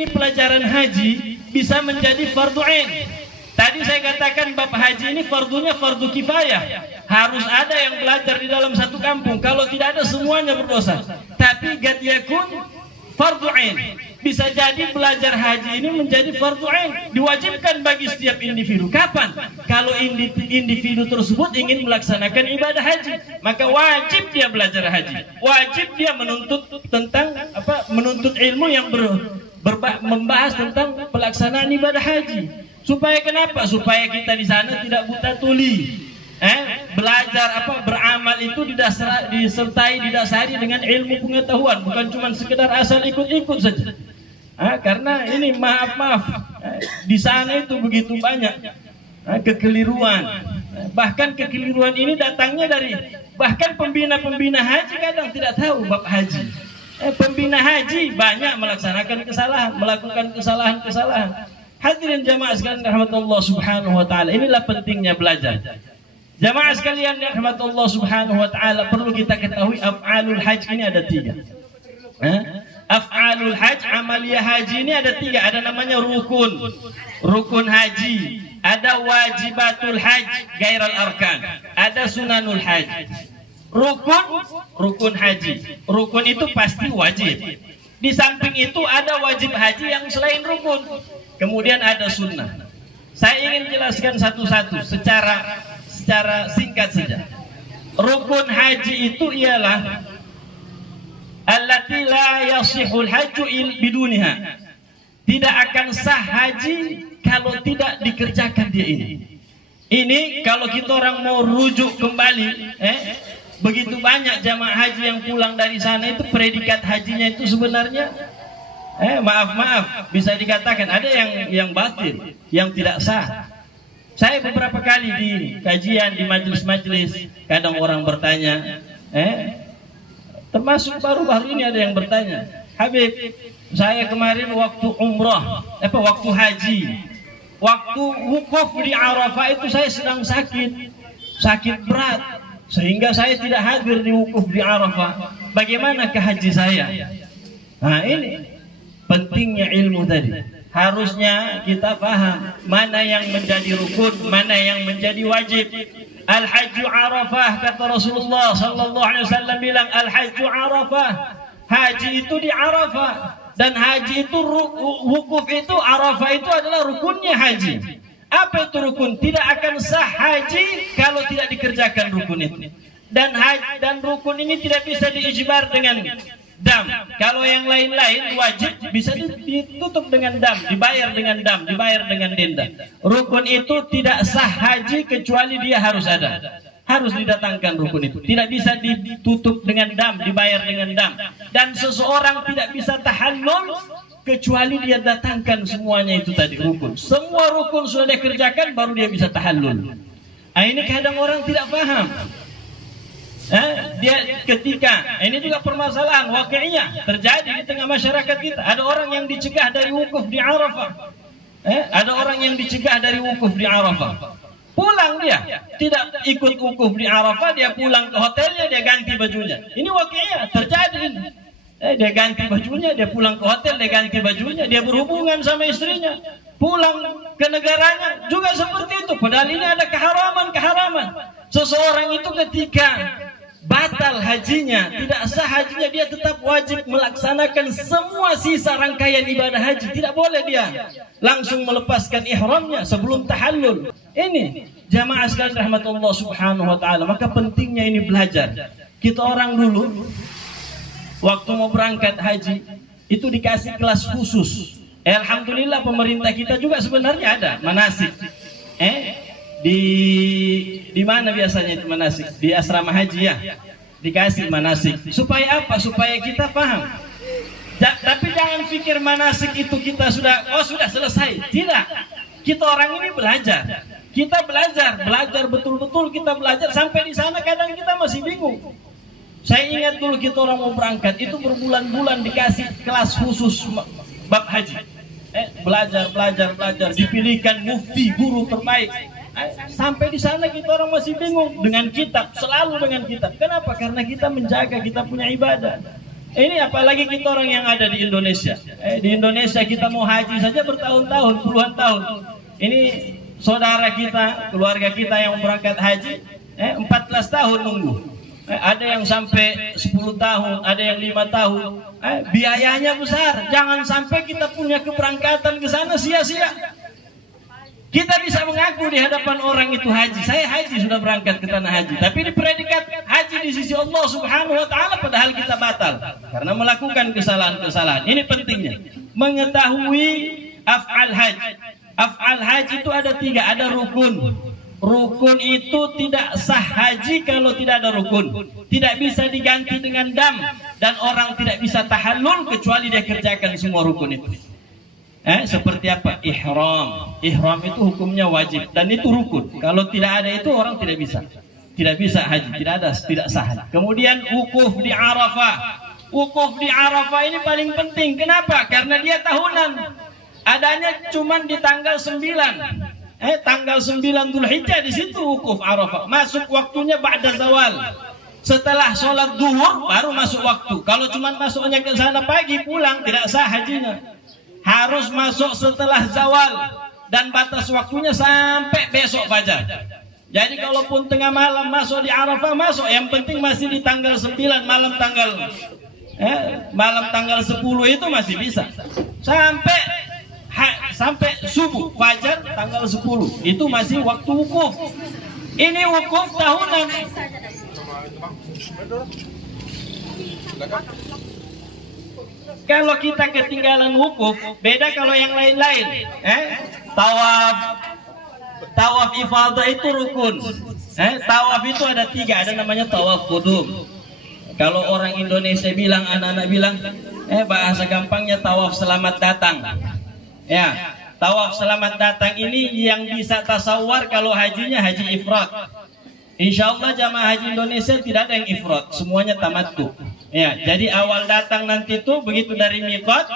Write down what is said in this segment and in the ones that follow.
ini pelajaran haji bisa menjadi fardu ain. Tadi saya katakan bab haji ini fardunya fardu kifayah. Harus ada yang belajar di dalam satu kampung. Kalau tidak ada semuanya berdosa. Tapi qad yakun fardu ain. Bisa jadi belajar haji ini menjadi fardu ain. Diwajibkan bagi setiap individu. Kapan? Kalau individu tersebut ingin melaksanakan ibadah haji, maka wajib dia belajar haji. Wajib dia menuntut tentang menuntut ilmu yang membahas tentang pelaksanaan ibadah haji. Supaya kenapa? Supaya kita di sana tidak buta tuli. Belajar beramal itu didasari dengan ilmu pengetahuan, bukan cuma sekedar asal ikut-ikut saja. Karena ini maaf, di sana itu begitu banyak kekeliruan. Bahkan kekeliruan ini datangnya dari bahkan pembina-pembina haji kadang tidak tahu bab haji. Pembina haji banyak melaksanakan kesalahan, melakukan kesalahan-kesalahan. Hadirin jamaah sekalian rahmatullah subhanahu wa ta'ala, inilah pentingnya belajar. Jamaah sekalian rahmatullah subhanahu wa ta'ala, perlu kita ketahui af'alul hajj ini ada 3. Af'alul hajj, amaliyah haji ini ada 3. Ada namanya rukun haji, ada wajibatul hajj gairal arkan, ada sunanul hajj. Rukun haji, rukun itu pasti wajib. Di samping itu ada wajib haji yang selain rukun. Kemudian ada sunnah. Saya ingin jelaskan satu-satu secara singkat saja. Rukun haji itu ialah allati la yasihul hajju biduniha. Tidak akan sah haji kalau tidak dikerjakan dia ini. Ini kalau kita orang mau rujuk kembali, begitu banyak jamaah haji yang pulang dari sana itu predikat hajinya itu sebenarnya maaf bisa dikatakan ada yang batil, yang tidak sah. Saya beberapa kali di kajian, di majelis-majelis, kadang orang bertanya, termasuk baru-baru ini ada yang bertanya, Habib, saya kemarin waktu umrah, waktu haji, waktu wukuf di Arafah itu saya sedang sakit berat, sehingga saya tidak hadir di wukuf di Arafah. Bagaimana ke haji saya? Nah ini pentingnya ilmu tadi. Harusnya kita paham mana yang menjadi rukun, mana yang menjadi wajib. Al-hajju Arafah, kata Rasulullah sallallahu alaihi wasallam bilang, al-hajju Arafah, haji itu di Arafah. Dan haji itu wukuf itu, Arafah itu adalah rukunnya haji. Apa itu rukun? Tidak akan sah haji kalau tidak dikerjakan rukun itu. Dan rukun ini tidak bisa diijbar dengan dam. Kalau yang lain-lain wajib bisa ditutup dengan dam, dibayar dengan dam, dibayar dengan denda. Rukun itu tidak sah haji kecuali dia harus ada. Harus didatangkan rukun itu. Tidak bisa ditutup dengan dam, dibayar dengan dam. Dan seseorang tidak bisa tahallul kecuali dia datangkan semuanya itu tadi rukun. Semua rukun sudah dia kerjakan baru dia bisa tahallul. Ini kadang orang tidak paham. Dia ketika ini juga permasalahan waqi'iyah terjadi di tengah masyarakat kita. Ada orang yang dicegah dari wukuf di Arafah. Ada orang yang dicegah dari wukuf di Arafah. Pulang dia, tidak ikut wukuf di Arafah, dia pulang ke hotelnya, dia ganti bajunya. Ini waqi'iyah terjadi ini. Dia ganti bajunya, dia pulang ke hotel, dia ganti bajunya, dia berhubungan sama istrinya, pulang ke negaranya juga seperti itu. Padahal ini ada keharaman. Seseorang itu ketika batal hajinya, tidak sah hajinya, dia tetap wajib melaksanakan semua sisa rangkaian ibadah haji. Tidak boleh dia langsung melepaskan ihramnya sebelum tahallul. Ini jamaah sekalian rahmatullah subhanahu wa ta'ala. Maka pentingnya ini belajar. Kita orang dulu waktu mau berangkat haji itu dikasih kelas khusus. Alhamdulillah pemerintah kita juga sebenarnya ada manasik. Di mana biasanya itu manasik? Di asrama haji ya. Dikasih manasik. Supaya apa? Supaya kita paham. Tapi jangan pikir manasik itu kita sudah selesai. Tidak. Kita orang ini belajar. Kita belajar betul-betul kita belajar sampai di sana kadang kita masih bingung. Saya ingat dulu kita orang mau berangkat itu berbulan-bulan dikasih kelas khusus bab haji. Belajar, dipilihkan mufti, guru terbaik. Sampai di sana kita orang masih bingung dengan kitab, selalu dengan kitab. Kenapa? Karena kita menjaga kita punya ibadah. Ini apalagi kita orang yang ada di Indonesia. Di Indonesia kita mau haji saja bertahun-tahun, puluhan tahun. Ini saudara kita, keluarga kita yang berangkat haji, 14 tahun nunggu. Ada yang sampai 10 tahun, ada yang 5 tahun. Biayanya besar. Jangan sampai kita punya keberangkatan ke sana sia-sia. Kita bisa mengaku di hadapan orang itu haji. Saya haji, sudah berangkat ke tanah haji. Tapi di predikat haji di sisi Allah Subhanahu wa Ta'ala, padahal kita batal karena melakukan kesalahan-kesalahan. Ini pentingnya mengetahui af'al haji. Af'al haji itu ada 3, ada rukun. Rukun itu tidak sah haji kalau tidak ada rukun. Tidak bisa diganti dengan dam, dan orang tidak bisa tahallul kecuali dia kerjakan semua rukun itu. Seperti apa? Ihram. Ihram itu hukumnya wajib dan itu rukun. Kalau tidak ada itu orang tidak bisa. Tidak bisa haji, tidak sah. Kemudian wukuf di Arafah. Wukuf di Arafah ini paling penting. Kenapa? Karena dia tahunan. Adanya cuma di tanggal 9. Tanggal 9 Dzulhijjah, di situ wukuf Arafah. Masuk waktunya ba'da zawal. Setelah sholat duhur baru masuk waktu. Kalau cuma masuknya ke sana pagi pulang tidak sah hajinya. Harus masuk setelah zawal dan batas waktunya sampai besok fajar. Jadi kalaupun tengah malam masuk di Arafah masuk, yang penting masih di tanggal 9 malam tanggal 10 itu masih bisa. Sampai subuh fajar tanggal 10 itu masih waktu wukuf. Ini wukuf tahunan. Kalau kita ketinggalan wukuf, beda kalau yang lain-lain. Tawaf ifadah itu rukun. Tawaf itu ada 3, ada namanya tawaf qudum. Kalau orang Indonesia bilang, anak-anak bilang, bahasa gampangnya tawaf selamat datang. Ya, tawaf selamat datang ini yang bisa tasawwar kalau hajinya haji ifrat. Insya Allah jamaah haji Indonesia tidak ada yang ifrat, semuanya tamattu. Ya, jadi awal datang nanti itu begitu dari miqat,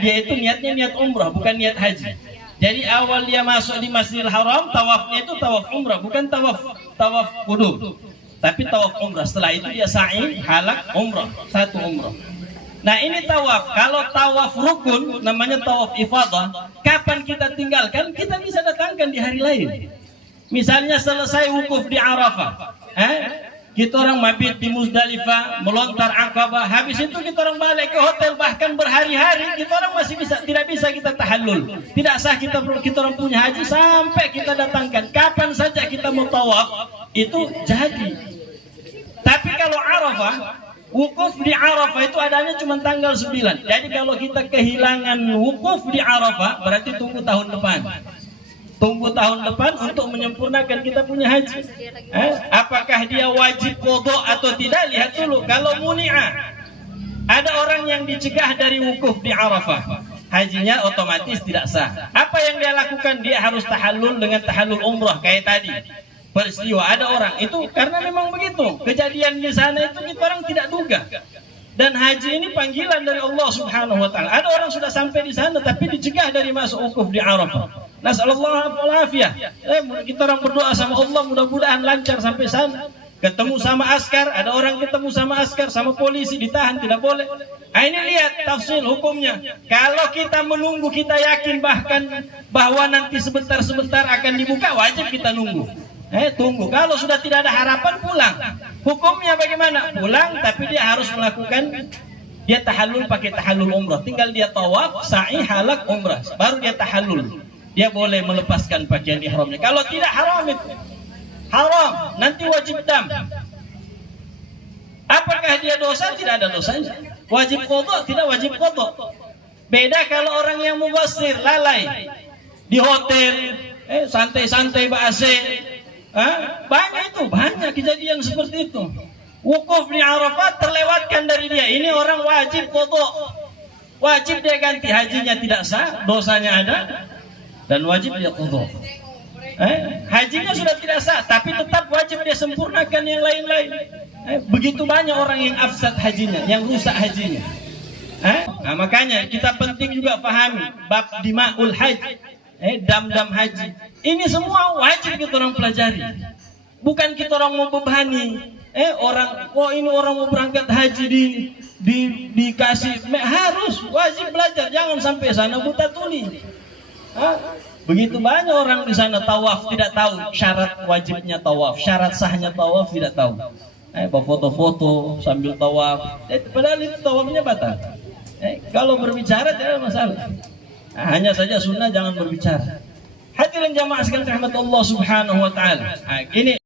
dia itu niatnya niat umrah, bukan niat haji. Jadi awal dia masuk di Masjidil Haram, tawafnya itu tawaf umrah, bukan tawaf qudum, tapi tawaf umrah. Setelah itu dia sa'i, halak, umrah, satu umrah. Nah ini tawaf. Kalau tawaf rukun namanya tawaf ifadah. Kapan kita tinggalkan? Kita bisa datangkan di hari lain. Misalnya selesai wukuf di Arafah, kita orang mabit di Muzdalifah, melontar Aqabah, habis itu kita orang balik ke hotel, bahkan berhari-hari kita orang masih tidak bisa kita tahallul. Tidak sah kita orang punya haji sampai kita datangkan. Kapan saja kita mau tawaf itu jadi. Tapi kalau Arafah, wukuf di Arafah itu adanya cuma tanggal 9. Jadi kalau kita kehilangan wukuf di Arafah, berarti tunggu tahun depan. Tunggu tahun depan untuk menyempurnakan kita punya haji. Apakah dia wajib qadha atau tidak? Lihat dulu. Kalau muni'ah, ada orang yang dicegah dari wukuf di Arafah, hajinya otomatis tidak sah. Apa yang dia lakukan? Dia harus tahallul dengan tahallul umrah kayak tadi. Peristiwa ada orang itu karena memang begitu. Kejadian di sana itu kita orang tidak duga. Dan haji ini panggilan dari Allah Subhanahu wa Ta'ala. Ada orang sudah sampai di sana tapi dicegah dari masuk wukuf di Arafah. Nasallallahu alaihi. Kita orang berdoa sama Allah mudah-mudahan lancar sampai sana. Ketemu sama askar, ada orang ketemu sama askar, sama polisi ditahan, tidak boleh. Ini lihat tafsir hukumnya. Kalau kita menunggu, kita yakin bahkan bahwa nanti sebentar-sebentar akan dibuka, wajib kita nunggu. Tunggu. Kalau sudah tidak ada harapan, pulang. Hukumnya bagaimana? Pulang, tapi dia harus melakukan, dia tahallul pakai tahallul umrah. Tinggal dia tawaf, sa'i, halak, umrah. Baru dia tahallul. Dia boleh melepaskan pakaian ihramnya. Kalau tidak, haram itu. Haram. Nanti wajib dam. Apakah dia dosa? Tidak ada dosanya. Wajib qadha? Tidak wajib qadha. Beda kalau orang yang mubassir, lalai. Di hotel, santai-santai AC. Banyak kejadian seperti itu. Wukuf di Arafah terlewatkan dari dia. Ini orang wajib qadha. Wajib dia ganti, hajinya tidak sah, dosanya ada. Dan wajib dia qadha. Hajinya sudah tidak sah, tapi tetap wajib dia sempurnakan yang lain-lain. Begitu banyak orang yang afsad hajinya, yang rusak hajinya. Nah, makanya kita penting juga pahami bab dima'ul haji, dam-dam haji. Ini semua wajib kita orang pelajari. Bukan kita orang mau bebani. Ini orang mau berangkat haji dikasih harus wajib belajar, jangan sampai sana buta tuli. Begitu banyak orang di sana tawaf tidak tahu syarat wajibnya tawaf, syarat sahnya tawaf tidak tahu. Foto-foto sambil tawaf, padahal itu tawafnya batal. Kalau berbicara tidak ada masalah. Hanya saja sunnah jangan berbicara. Hadirin jamaah sekalian rahmat Allah Subhanahu wa taala. Ini